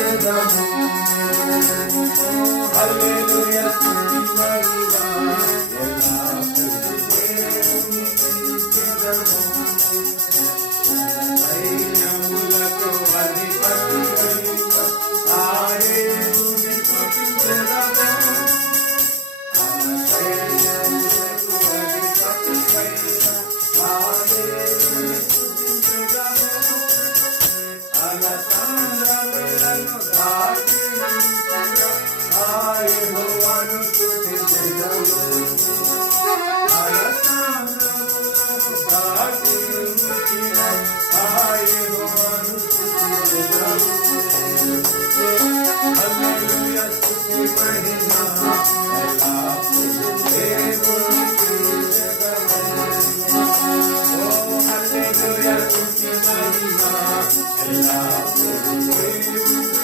స్తుతించెదము. హల్లెలూయా స్తుతి మహిమ ఎల్లప్పుడూ దేవునికి ఇచ్చెదము. సైన్యములకు అధిపతి అయిన ఆ దేవుని స్తుతించెదము. సైన్యములకు అధిపతి అయిన ఆ దేవుని స్తుతించెదము. అలసంద్రములను దాటించిన ఆ యెహోవాను స్తుతించెదము. అలసంద్రములను దాటించిన ఆ యెహోవాను స్తుతించెదము. హల్లెలూయా స్తుతి మహిమ ఎల్లప్పుడూ దేవునికి ఇచ్చెదము. ఓ హల్లెలూయా స్తుతి మహిమ ఎల్లప్పుడూ దేవునికి